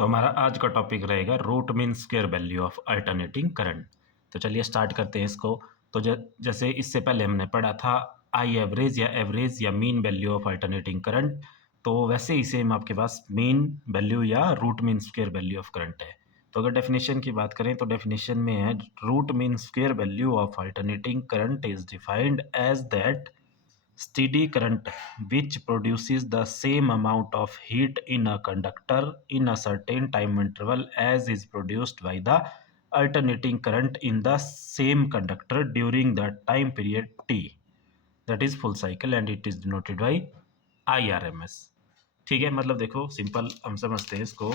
तो हमारा आज का टॉपिक रहेगा root mean square value of alternating current. तो चलिए स्टार्ट करते हैं इसको। तो जैसे इससे पहले हमने पढ़ा था आई एवरेज या mean value of alternating current. तो वैसे ही सेम आपके पास मीन वैल्यू या root mean square value of current है। तो अगर डेफिनेशन की बात करें तो डेफिनेशन में है root mean square value of alternating current is defined as that steady current which produces the same amount of heat in a conductor in a certain time interval as is produced by the alternating current in the same conductor during the time period t, that is full cycle, and it is denoted by IRMS। ठीक है, मतलब देखो simple हम समझते हैं इसको।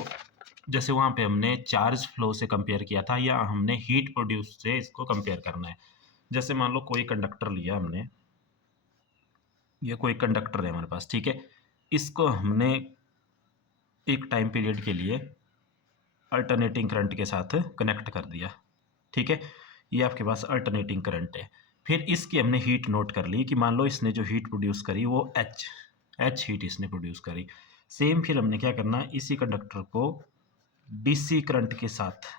जैसे वहां पे हमने चार्ज फ्लो से कंपेयर किया था या हमने हीट प्रोड्यूस से इसको कंपेयर करना है। जैसे मान लो कोई कंडक्टर लिया हमने, ये कोई कंडक्टर है हमारे पास, ठीक है। इसको हमने एक टाइम पीरियड के लिए अल्टरनेटिंग करंट के साथ कनेक्ट कर दिया, ठीक है। ये आपके पास अल्टरनेटिंग करंट है। फिर इसकी हमने हीट नोट कर ली कि मान लो इसने जो हीट प्रोड्यूस करी वो एच हीट इसने प्रोड्यूस करी। सेम फिर हमने क्या करना, इसी कंडक्टर को डीसी करंट के साथ,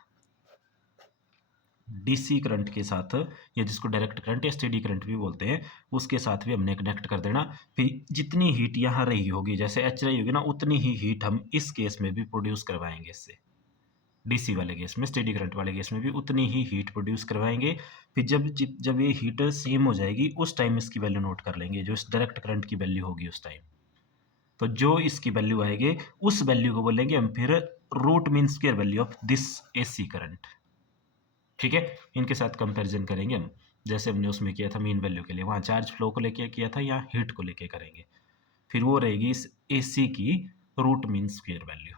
डीसी करंट के साथ, या जिसको डायरेक्ट करंट या स्टेडी करंट भी बोलते हैं, उसके साथ भी हमने कनेक्ट कर देना। फिर जितनी हीट यहाँ रही होगी, जैसे एच रही होगी ना, उतनी ही हीट हम इस केस में भी प्रोड्यूस करवाएंगे इससे। डीसी वाले केस में, स्टेडी करंट वाले केस में भी उतनी ही हीट प्रोड्यूस करवाएंगे। फिर जब ये हीट सेम हो जाएगी उस टाइम इसकी वैल्यू नोट कर लेंगे, जो इस डायरेक्ट करंट की वैल्यू होगी उस टाइम। तो जो इसकी वैल्यू आएगी उस वैल्यू को बोलेंगे हम फिर root mean square value of this AC current, ठीक है। इनके साथ कंपैरिजन करेंगे हम, जैसे हमने उसमें किया था मीन वैल्यू के लिए, वहाँ चार्ज फ्लो को लेके किया था, यहाँ हीट को लेके करेंगे। फिर वो रहेगी इस एसी की root mean square value.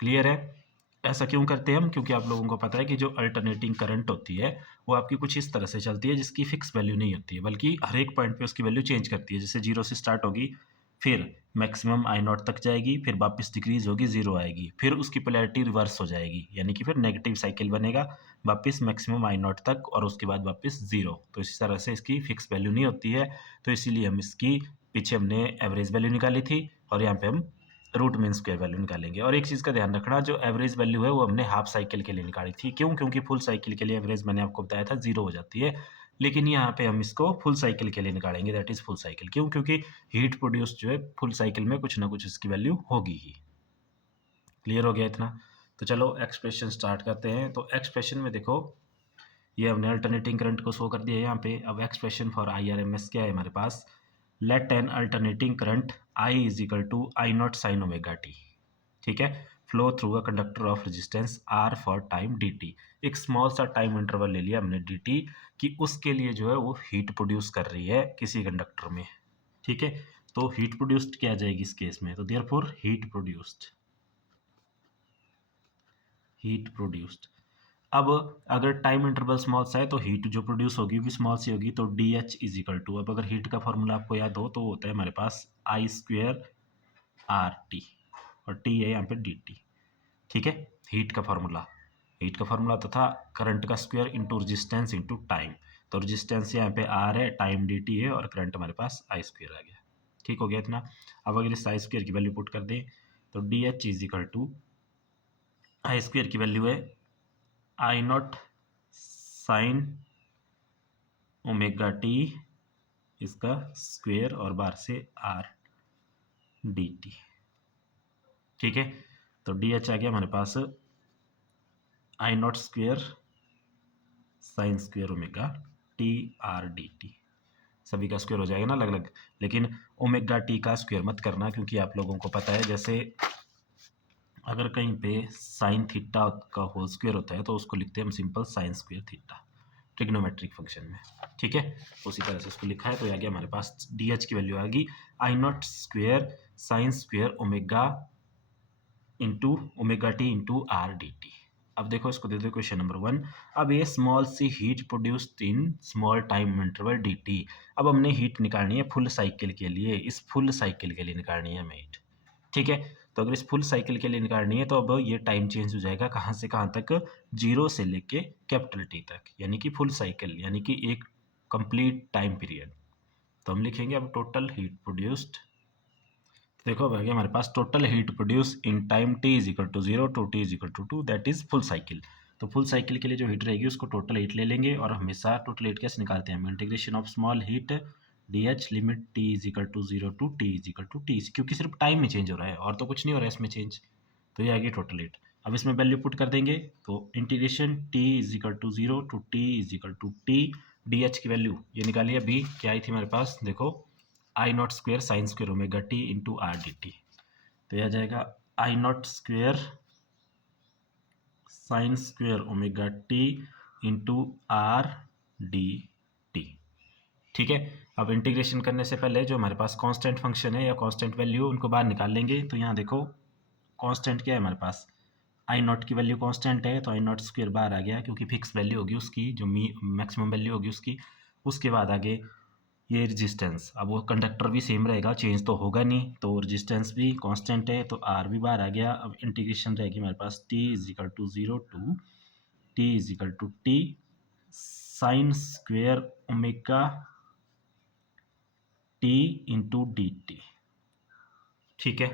Clear है? ऐसा क्यों करते हैं हम? क्योंकि आप लोगों को पता है कि जो अल्टरनेटिंग करंट होती है वो आपकी कुछ इस तरह से चलती है जिसकी फिक्स वैल्यू नहीं होती है, बल्कि हर एक पॉइंट पे उसकी वैल्यू चेंज करती है। जैसे जीरो से स्टार्ट होगी, फिर मैक्सिमम आई नॉट तक जाएगी, फिर वापस डिक्रीज होगी, जीरो आएगी, फिर उसकी पोलैरिटी रिवर्स हो जाएगी, यानी कि फिर नेगेटिव साइकिल बनेगा, वापस मैक्सिमम आई नॉट तक और उसके बाद वापस जीरो। तो इसी तरह से इसकी फिक्स वैल्यू नहीं होती है। तो इसीलिए हम इसकी पीछे हमने एवरेज वैल्यू निकाली थी और यहाँ पे हम रूट मीन स्क्वायर वैल्यू निकालेंगे। और एक चीज़ का ध्यान रखना, जो एवरेज वैल्यू है वो हमने हाफ साइकिल के लिए निकाली थी। क्यों? क्योंकि फुल साइकिल के लिए एवरेज मैंने आपको बताया था जीरो हो जाती है, लेकिन यहाँ पे हम इसको फुल साइकिल के लिए निकालेंगे, दैट इज फुल साइकिल। क्यों? क्योंकि हीट प्रोड्यूस जो है फुल साइकिल में कुछ ना कुछ इसकी वैल्यू होगी ही। क्लियर हो गया इतना? तो चलो एक्सप्रेशन स्टार्ट करते हैं। तो एक्सप्रेशन में देखो, ये हमने अल्टरनेटिंग करंट को शो कर दिया है यहाँ पे। अब एक्सप्रेशन फॉर IRMS क्या है हमारे पास, let an alternating current I is equal to I not sine omega t, ठीक है, flow through a conductor of resistance R for time d t. एक स्मॉल सा टाइम इंटरवल ले लिया हमने डी टी, कि उसके लिए जो है वो हीट प्रोड्यूस कर रही है किसी कंडक्टर में, ठीक है। तो हीट प्रोड्यूस्ड क्या आ जाएगी इस केस में, तो देयरफॉर हीट प्रोड्यूस्ड। अब अगर टाइम इंटरवल स्मॉल सा है तो हीट जो प्रोड्यूस होगी भी स्मॉल सी होगी, तो D H is equal to, अब अगर हीट का फॉर्मूला आपको याद हो तो होता है हमारे पास आई स्क्वेयर आर टी, और टी है यहाँ पे डी टी, ठीक है। हीट का फॉर्मूला तो था करंट का square into resistance into time. तो रजिस्टेंस यहाँ पे आर है, टाइम डी टी है, और करंट हमारे पास आई स्क्वेयर आ गया। ठीक हो गया इतना? अब अगर इस आई स्क्वेयर की वैल्यू पुट कर दें तो D H is equal to, I square की वैल्यू है I not sine omega T, इसका स्क्वेयर और बाहर से आर डी टी, ठीक है। तो डी एच आ गया हमारे पास I not square sine square omega t R d t. सभी का स्क्वेयर हो जाएगा ना अलग अलग, लेकिन ओमेगा टी का स्क्वेयर मत करना, क्योंकि आप लोगों को पता है जैसे अगर कहीं पे साइन थीटा का होल स्क्वेयर होता है तो उसको लिखते हैं हम simple sine square theta trigonometric function में, ठीक है। उसी तरह से उसको लिखा है। तो आ गया हमारे पास डी एच की वैल्यू आ गई I not square sine square omega into omega t into R d T. अब देखो इसको दे दो क्वेश्चन नंबर 1। अब ये small C heat produced in small time interval D T. अब हमने हीट निकालनी है फुल साइकिल के लिए, इस फुल साइकिल के लिए निकालनी है हमें हीट, ठीक है। तो अगर इस फुल साइकिल के लिए निकालनी है तो अब ये टाइम चेंज हो जाएगा कहाँ से कहाँ तक, जीरो से लेके कैपिटल टी तक, यानी कि फुल साइकिल, यानी कि एक कंप्लीट टाइम पीरियड। तो हम लिखेंगे अब टोटल हीट प्रोड्यूस्ड देखो अब आ गया हमारे पास total heat produce in time t is equal to 0 to t is equal to 2, that is full cycle. तो फुल साइकिल के लिए जो हीट रहेगी उसको टोटल हीट ले लेंगे, और हमेशा टोटल हीट कैसे निकालते हैं हम, integration of small heat D H limit t is equal to 0 to t is equal to t, क्योंकि सिर्फ टाइम में चेंज हो रहा है और तो कुछ नहीं हो रहा है इसमें चेंज। तो ये आ गई टोटल हीट। अब इसमें वैल्यू पुट कर देंगे, तो integration t is equal to 0 to t is equal to t d H की वैल्यू ये निकालिए। अभी क्या आई थी हमारे पास, देखो I not square sine square omega t into R d t. तो यह आ जाएगा I not square sine square omega t into R d T. ठीक है। अब इंटीग्रेशन करने से पहले जो हमारे पास कांस्टेंट फंक्शन है या कांस्टेंट वैल्यू उनको बाहर निकाल लेंगे। तो यहाँ देखो कांस्टेंट क्या है हमारे पास, आई नॉट की वैल्यू कांस्टेंट है, तो आई नॉट स्क्वेयर बाहर आ गया क्योंकि फिक्स वैल्यू होगी उसकी, जो मैक्सिमम वैल्यू होगी उसकी। उसके बाद आगे ये रेजिस्टेंस, अब वो कंडक्टर भी सेम रहेगा, चेंज तो होगा नहीं, तो रेजिस्टेंस भी कांस्टेंट है, तो आर भी बाहर आ गया। अब इंटीग्रेशन रहेगी हमारे पास t is equal to 0 to T is equal to t sine square omega t into d T. ठीक है,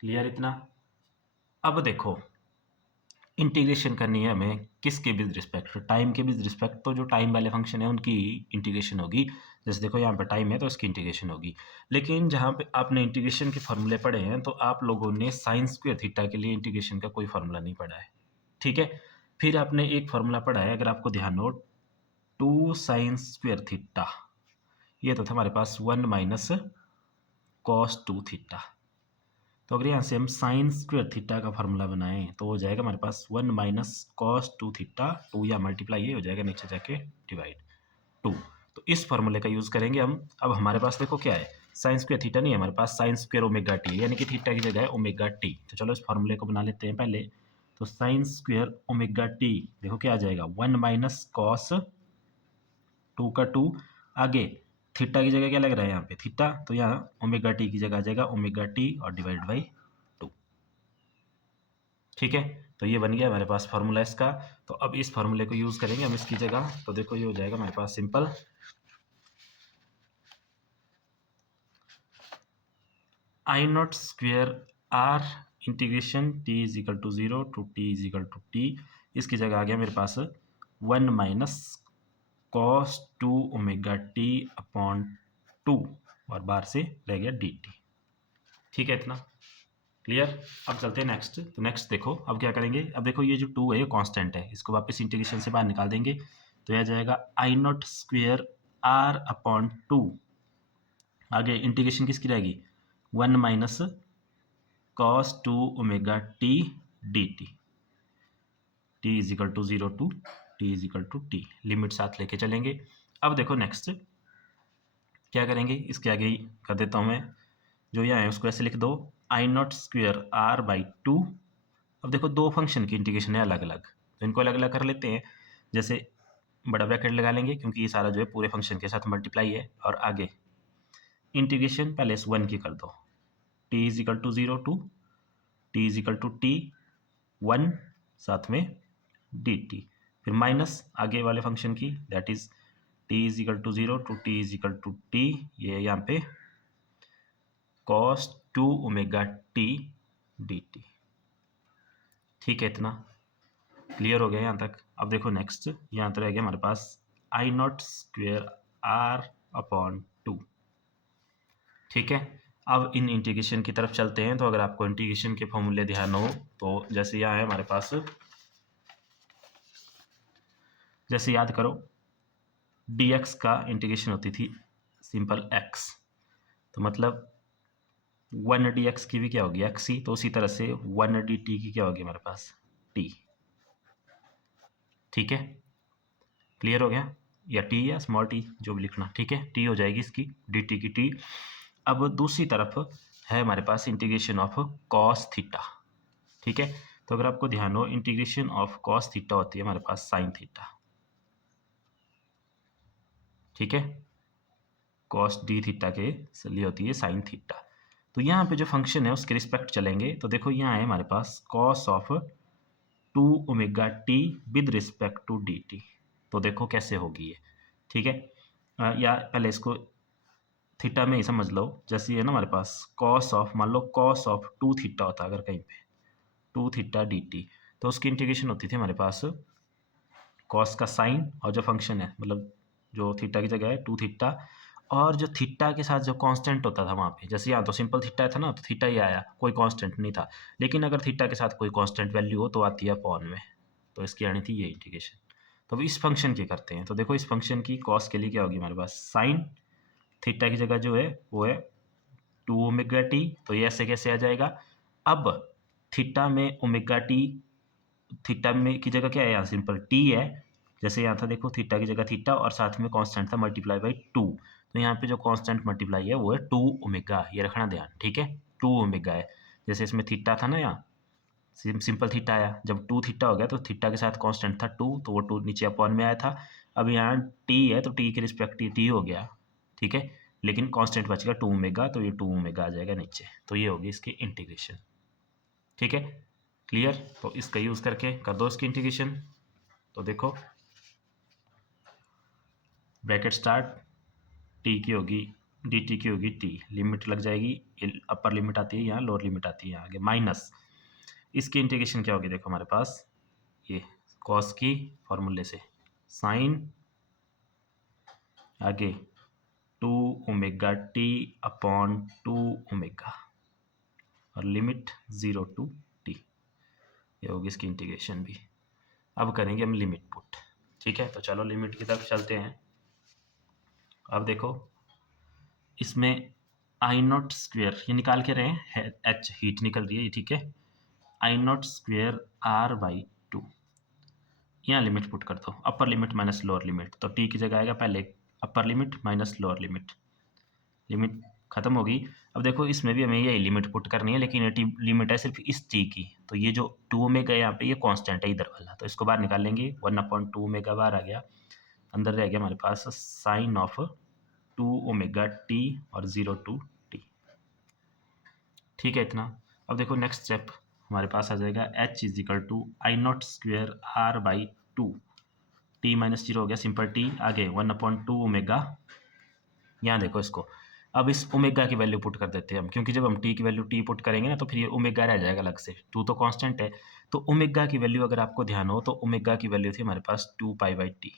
क्लियर इतना। अब देखो इंटीग्रेशन करनी है हमें किसके विद रिस्पेक्ट, टाइम के विद रिस्पेक्ट। तो जो टाइम वाले फंक्शन है उनकी इंटीग्रेशन होगी। जैसे देखो यहाँ पे टाइम है तो इसकी इंटीग्रेशन होगी। लेकिन जहाँ पे आपने इंटीग्रेशन के फॉर्मूले पढ़े हैं तो आप लोगों ने साइन स्क्वायर थीटा के लिए इंटीग्रेशन का कोई फार्मूला नहीं पढ़ा है। ठीक है। फिर आपने एक फार्मूला पढ़ा है, अगर आपको ध्यान हो, टू साइन स्क्वायर थीटा, ये तो था हमारे पास 1 माइनस कॉस टू थीटा। तो अगर यहाँ से हम साइन स्क्वायर थीटा का फार्मूला बनाएं तो हो जाएगा हमारे पास 1 minus cos two theta, two या मल्टीप्लाई ये हो जाएगा, नीचे जाके डिवाइड 2। तो इस फार्मूले का यूज़ करेंगे हम। अब हमारे पास देखो क्या है, साइन स्क्वायर थीटा नहीं है हमारे पास, साइन स्क्वायर ओमेगा टी, यानी कि थीटा की जगह है ओमेगा टी। तो चलो इस फार्मूले को बना लेते हैं पहले। तो साइन स्क्वायर ओमेगा टी देखो क्या आ जाएगा, 1 माइनस कॉस टू का टू, आगे थीटा की जगह क्या लग रहा है यहाँ पे थीटा, तो यहाँ ओमेगा टी की जगह आ जाएगा ओमेगा टी और डिवाइड बाई 2। ठीक है। तो ये बन गया हमारे पास फार्मूला इसका। तो अब इस फार्मूले को यूज़ करेंगे हम इसकी जगह। तो देखो ये हो जाएगा हमारे पास simple, I not square R integration t is equal to 0 to T is equal to t, इसकी जगह आ गया मेरे पास 1 minus cos two omega t upon 2, और बाहर से रह गया डी टी। ठीक है इतना क्लियर। अब चलते हैं नेक्स्ट। तो नेक्स्ट देखो अब क्या करेंगे, अब देखो ये जो 2 है ये कांस्टेंट है, इसको वापस इंटीग्रेशन से बाहर निकाल देंगे। तो यह जाएगा I not square R upon 2, आगे इंटीग्रेशन किसकी रहेगी, 1 minus cos two omega T D T, T is equal to 0 to T is equal to T, limit साथ लेके चलेंगे। अब देखो नेक्स्ट क्या करेंगे, इसके आगे ही कर देता हूँ मैं, जो यहाँ है उसको ऐसे लिख दो, आई नॉट स्क्वेयर आर बाई 2। अब देखो दो फंक्शन की इंटीग्रेशन है अलग अलग, तो इनको अलग अलग कर लेते हैं। जैसे बड़ा ब्रैकेट लगा लेंगे क्योंकि ये सारा जो है पूरे फंक्शन के साथ मल्टीप्लाई है, और आगे इंटीग्रेशन पहले इस 1 की कर दो, T is equal to 0 to T is equal to T 1 साथ में डी टी, फिर माइनस आगे वाले फंक्शन की, that is T is equal to 0 to T is equal to T, ये यहाँ पे cos two omega T D T. ठीक है इतना क्लियर हो गया यहाँ तक। अब देखो नेक्स्ट यहाँ तो रह गया हमारे पास I not square R upon 2। ठीक है। अब इन इंटीग्रेशन की तरफ चलते हैं। तो अगर आपको इंटीग्रेशन के फॉर्मूले ध्यान हो तो जैसे यहाँ है हमारे पास, जैसे याद करो dx का इंटीग्रेशन होती थी सिंपल x, तो मतलब 1 dx की भी क्या होगी x ही, तो उसी तरह से 1 dt की क्या होगी हमारे पास t। ठीक है क्लियर हो गया, या t या स्मॉल t जो भी लिखना, ठीक है t हो जाएगी इसकी dt की t। अब दूसरी तरफ है हमारे पास इंटीग्रेशन ऑफ कॉस थीटा। ठीक है। तो अगर आपको ध्यान हो इंटीग्रेशन ऑफ कॉस थीटा होती है हमारे पास साइन थीटा। ठीक है, कॉस डी थीटा के लिए होती है साइन थीटा। तो यहाँ पे जो फंक्शन है उसके रिस्पेक्ट चलेंगे। तो देखो यहाँ है हमारे पास cos of two omega t with respect to d t. तो देखो कैसे होगी ये। ठीक है, या पहले इसको थीटा में ही समझ लो, जैसे ये है ना हमारे पास कॉस ऑफ, मान लो कॉस ऑफ 2 थीटा होता अगर कहीं पे 2 थीटा dt, तो उसकी इंटीग्रेशन होती थी हमारे पास कॉस का साइन और जो फंक्शन है मतलब जो थीटा की जगह है 2 थीटा, और जो थीटा के साथ जो कांस्टेंट होता था वहाँ पे, जैसे यहाँ तो सिंपल थीटा था ना तो थीटा ही आया, कोई कांस्टेंट नहीं था। लेकिन अगर थीटा के साथ कोई कांस्टेंट वैल्यू हो तो आती है अपॉन में, तो इसकी आनी थी ये इंटीग्रेशन। तो अब इस फंक्शन की करते हैं, तो देखो इस फंक्शन की कॉस के लिए क्या होगी हमारे पास, साइन थीटा की जगह जो है वो है 2 ओमेगा टी, तो ये ऐसे कैसे आ जाएगा। अब थीटा में ओमेगा टी, थीटा में की जगह क्या है यहाँ सिंपल टी है, जैसे यहाँ था देखो थीटा की जगह थीटा और साथ में कांस्टेंट था मल्टीप्लाई बाई 2, तो यहाँ पे जो कांस्टेंट मल्टीप्लाई है वो है 2 ओमेगा, ये रखना ध्यान, ठीक है 2 ओमेगा है। जैसे इसमें थीटा था ना, यहाँ सिंपल थीटा आया, जब 2 थीटा हो गया तो थीटा के साथ कांस्टेंट था 2, तो वो 2 नीचे अपॉन में आया था। अब यहाँ टी है तो टी के रिस्पेक्टिव टी हो गया, ठीक है, लेकिन कांस्टेंट बच गया 2 ओमेगा, तो ये 2 ओमेगा आ जाएगा नीचे, तो ये होगी इसकी इंटीग्रेशन, ठीक है क्लियर। तो इसका यूज़ करके कर दो इसकी इंटीग्रेशन, तो देखो ब्रैकेट स्टार्ट, टी की होगी डी टी की होगी टी, लिमिट लग जाएगी, अपर लिमिट आती है यहाँ, लोअर लिमिट आती है यहाँ आगे माइनस, इसकी इंटीग्रेशन क्या होगी देखो हमारे पास, ये कॉस की फॉर्मूले से साइन आगे 2 ओमेगा टी अपॉन 2 ओमेगा और लिमिट 0 टू टी, ये होगी इसकी इंटीग्रेशन भी। अब करेंगे हम लिमिट पुट, ठीक है, तो चलो लिमिट की तरफ चलते हैं। अब देखो इसमें आई नॉट स्क्वेयर ये निकाल के रहे हैं, एच हीट निकल रही है ये, ठीक है, I not square R by 2, यहाँ लिमिट पुट कर दो, upper limit minus lower limit, तो टी की जगह आएगा पहले upper limit minus lower limit, limit खत्म होगी। अब देखो इसमें भी हमें यही लिमिट पुट करनी है, लेकिन ये लिमिट है सिर्फ इस टी की, तो ये जो 2 में गए यहाँ पे ये कांस्टेंट है इधर वाला, तो इसको बाहर निकाल लेंगे, 1/2 ओमेगा बाहर आ गया, अंदर रह गया हमारे पास साइन ऑफ 2 ओमेगा टी और 0 टू टी, ठीक है इतना। अब देखो नेक्स्ट स्टेप हमारे पास आ जाएगा h is equal to I not square R by 2, T minus 0 हो गया सिंपल टी, आगे 1/2 ओमेगा, यहाँ देखो इसको, अब इस ओमेगा की वैल्यू पुट कर देते हैं हम, क्योंकि जब हम टी की वैल्यू टी पुट करेंगे ना तो फिर ये ओमेगा रह जाएगा अलग से, 2 तो कांस्टेंट है, तो ओमेगा की वैल्यू अगर आपको ध्यान हो तो ओमेगा की वैल्यू थी हमारे पास 2 pi by T,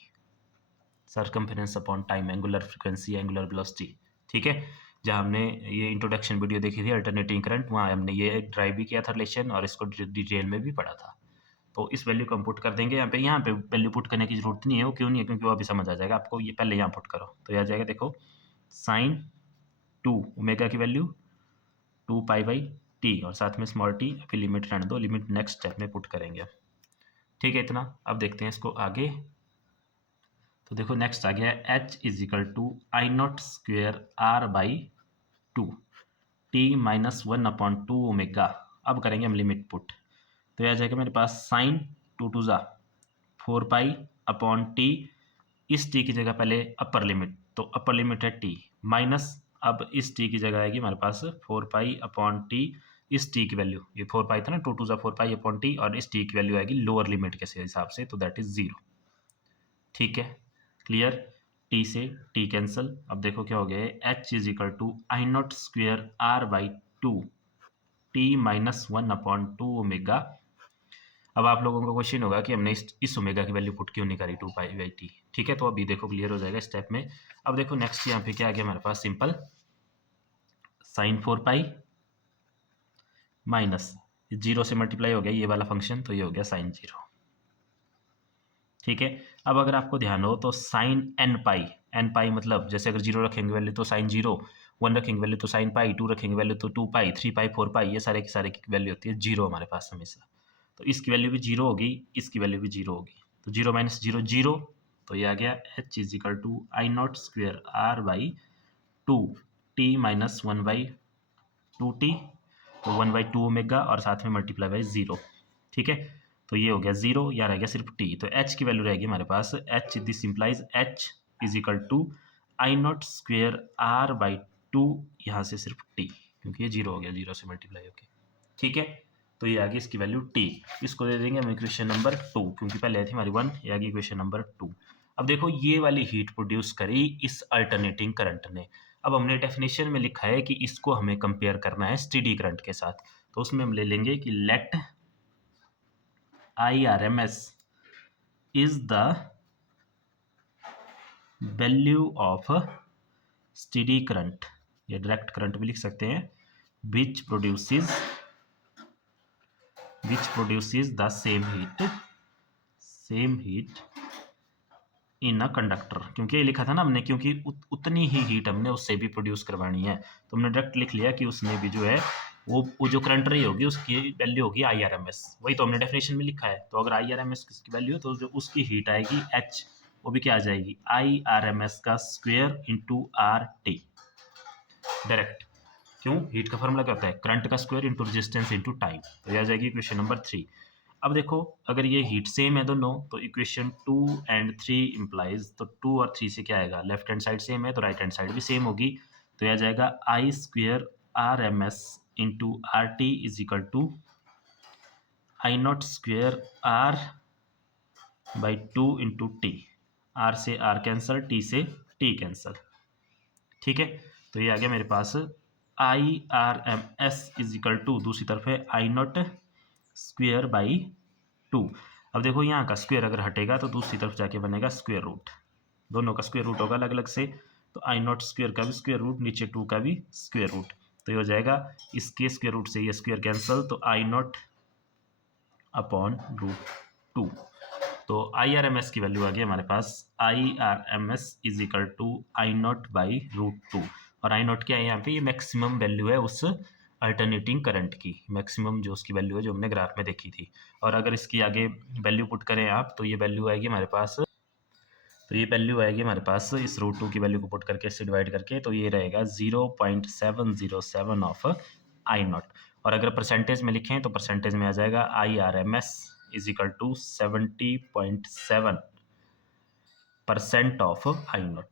circumference upon time, angular frequency, angular velocity, ठीक है। जहाँ हमने ये इंट्रोडक्शन वीडियो देखी थी अल्टरनेटिंग करंट, वहाँ हमने ये ड्राइव भी किया था रिलेशन और इसको डिटेल में भी पढ़ा था। तो इस वैल्यू को हम पुट कर देंगे यहाँ पे वैल्यू पुट करने की जरूरत नहीं है, वो क्यों नहीं है, क्योंकि वो अभी समझ आ जाएगा आपको, ये पहले यहाँ पुट करो तो यह आ जाएगा देखो साइन 2 ओमेगा की वैल्यू 2 पाई बाई टी और साथ में स्मॉल टी, अभी लिमिट रहने दो, लिमिट नेक्स्ट स्टेप में पुट करेंगे, ठीक है इतना। अब देखते हैं इसको आगे, तो देखो नेक्स्ट आ गया h is equal to I not square R by 2 T minus 1/2 omega, अब करेंगे हम लिमिट पुट, तो यह आ जाएगा मेरे पास साइन 2 टू ज़ा 4 पाई अपॉन टी, इस टी की जगह पहले अपर लिमिट, तो अपर लिमिट है टी माइनस, अब इस टी की जगह आएगी हमारे पास 4 पाई अपॉन टी, इस टी की वैल्यू ये 4 पाई था ना, 2 टू ज़ा 4 पाई अपॉन टी, और इस टी की वैल्यू आएगी लोअर लिमिट के हिसाब से, तो दैट इज 0, ठीक है क्लियर। टी से टी कैंसिल, अब देखो क्या हो गया h is equal to I not square R by 2 T minus 1/2 omega. अब आप लोगों को क्वेश्चन होगा कि हमने इस ओमेगा की वैल्यू पुट क्यों नहीं करी 2 पाई बाई टी, ठीक है, तो अभी देखो क्लियर हो जाएगा स्टेप में। अब देखो नेक्स्ट यहाँ पे क्या आ गया हमारे पास, सिंपल साइन 4 पाई माइनस 0 से मल्टीप्लाई हो गया ये वाला फंक्शन, तो ये हो गया साइन 0, ठीक है। अब अगर आपको ध्यान हो तो साइन एन पाई मतलब जैसे अगर 0 रखेंगे वैल्यू तो साइन 0, 1 रखेंगे वैल्यू तो साइन पाई, 2 रखेंगे वैल्यू तो 2 पाई, 3 पाई 4 पाई, ये सारे की वैल्यू होती है 0 हमारे पास हमेशा, तो इसकी वैल्यू भी 0 होगी, इसकी वैल्यू भी 0 होगी, तो 0 माइनस 0 0, तो ये आ गया h is equal to I not square R by 2 T minus 1/2 T, तो 1/2 ओमेगा और साथ में मल्टीप्लाई बाई 0, ठीक है, तो ये हो गया 0, यहाँ रह गया सिर्फ टी, तो h की वैल्यू रहेगी हमारे पास h, this implies h is equal to I not square R by 2, यहाँ से सिर्फ t, क्योंकि ये 0 हो गया 0 से मल्टीप्लाई होके, ठीक है, तो ये आ गई इसकी वैल्यू t, इसको दे देंगे हम इक्वेशन नंबर 2, क्योंकि पहले आई थी हमारी 1, ये आ गई इक्वेशन नंबर 2। अब देखो ये वाली हीट प्रोड्यूस करी इस अल्टरनेटिंग करंट ने, अब हमने डेफिनेशन में लिखा है कि इसको हमें कंपेयर करना है स्टेडी करंट के साथ, तो उसमें हम ले लेंगे कि let IRMS is the value of steady current, या डायरेक्ट करंट भी लिख सकते हैं, which produces the same heat in a conductor, क्योंकि ये लिखा था ना हमने, क्योंकि उतनी ही हीट हमने उससे भी प्रोड्यूस करवानी है, तो हमने डायरेक्ट लिख लिया कि उसमें भी जो है वो जो करंट रही होगी उसकी वैल्यू होगी IRMS, वही तो हमने डेफिनेशन में लिखा है। तो अगर IRMS की वैल्यू है तो जो उसकी हीट आएगी H, वो भी क्या आ जाएगी IRMS का स्क्वायर इंटू RT डायरेक्ट। क्यों? हीट का फॉर्मूला क्या होता है, करंट का square into resistance into time, तो ये आ जाएगी इक्वेशन नंबर 3। अब देखो अगर ये हीट सेम है दोनों, तो इक्वेशन 2 एंड 3 इम्प्लाइज, तो 2 और 3 से क्या आएगा, लेफ्ट हैंड साइड सेम है तो राइट हैंड साइड भी सेम होगी, तो यह आ जाएगा I square RMS into RT is equal to I0 square R by 2 into T, R से R कैंसल, T से T कैंसल, ठीक है। तो ये आ गया मेरे पास IRMS इज इक्वल टू, दूसरी तरफ है I0 स्क्वेयर बाई 2। अब देखो यहाँ का स्क्वेयर अगर हटेगा तो दूसरी तरफ जाके बनेगा स्क्वेयर रूट, दोनों का स्क्वेयर रूट होगा अलग अलग से, तो I0 स्क्वेयर का भी स्क्वेयर रूट, नीचे 2 का भी स्क्वेयर रूट, तो ये हो जाएगा इसके स्क्वेयर रूट से ये स्क्वेयर कैंसल, तो I0 अपॉन रूट 2। तो IRMS की वैल्यू आ गई हमारे पास, IRMS is equal to I0 by root 2, और I0 क्या है यहाँ पे, ये मैक्सिमम वैल्यू है उस अल्टरनेटिंग करंट की, मैक्सिमम जो उसकी वैल्यू है जो हमने ग्राफ में देखी थी। और अगर इसकी आगे वैल्यू पुट करें आप, तो ये वैल्यू आएगी हमारे पास, तो ये वैल्यू आएगी हमारे पास इस रूट 2 की वैल्यू को पुट करके इससे डिवाइड करके, तो ये रहेगा 0.707 ऑफ I0। और अगर परसेंटेज में लिखें तो परसेंटेज में आ जाएगा IRMS is equal to 70.7% of I0,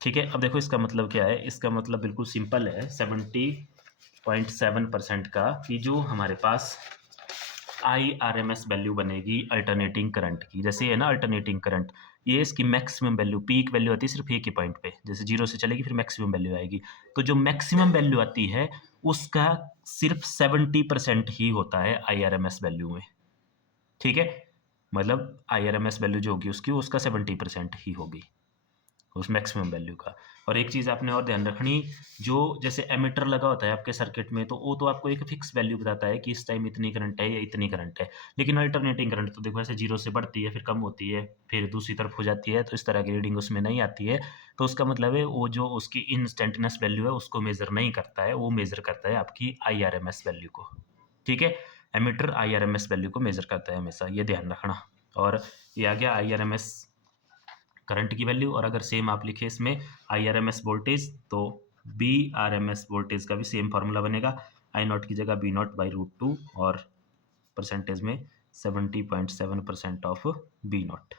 ठीक है। अब देखो इसका मतलब क्या है, इसका मतलब बिल्कुल सिंपल है, 70.7% का कि जो हमारे पास IRMS वैल्यू बनेगी अल्टरनेटिंग करंट की, जैसे है ना अल्टरनेटिंग करंट, ये इसकी मैक्सिमम वैल्यू, पीक वैल्यू आती है सिर्फ एक ही पॉइंट पे, जैसे 0 से चलेगी फिर मैक्सिमम वैल्यू आएगी, तो जो मैक्सिमम वैल्यू आती है उसका सिर्फ 70% ही होता है IRMS वैल्यू में, ठीक है। मतलब IRMS वैल्यू जो होगी उसकी, उसका 70% ही होगी उस मैक्सिमम वैल्यू का। और एक चीज़ आपने और ध्यान रखनी, जो जैसे एमीटर लगा होता है आपके सर्किट में, तो वो तो आपको एक फिक्स वैल्यू बताता है कि इस टाइम इतनी करंट है या इतनी करंट है, लेकिन अल्टरनेटिंग करंट तो देखो ऐसे 0 से बढ़ती है, फिर कम होती है, फिर दूसरी तरफ हो जाती है, तो इस तरह की रीडिंग उसमें नहीं आती है। तो उसका मतलब है वो जो उसकी इंस्टेंटनेस वैल्यू है उसको मेजर नहीं करता है, वो मेजर करता है आपकी IRMS वैल्यू को, ठीक है। एमीटर IRMS वैल्यू को मेजर करता है हमेशा, ये ध्यान रखना। और ये आ गया IRMS करंट की वैल्यू, और अगर सेम आप लिखे इसमें IRMS वोल्टेज, तो BRMS वोल्टेज का भी सेम फार्मूला बनेगा, I0 की जगह B0 बाई रूट 2, और परसेंटेज में 70.7% ऑफ B0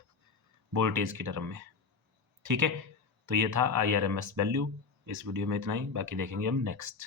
वोल्टेज की टर्म में, ठीक है। तो ये था IRMS वैल्यू। इस वीडियो में इतना ही, बाकी देखेंगे हम नेक्स्ट।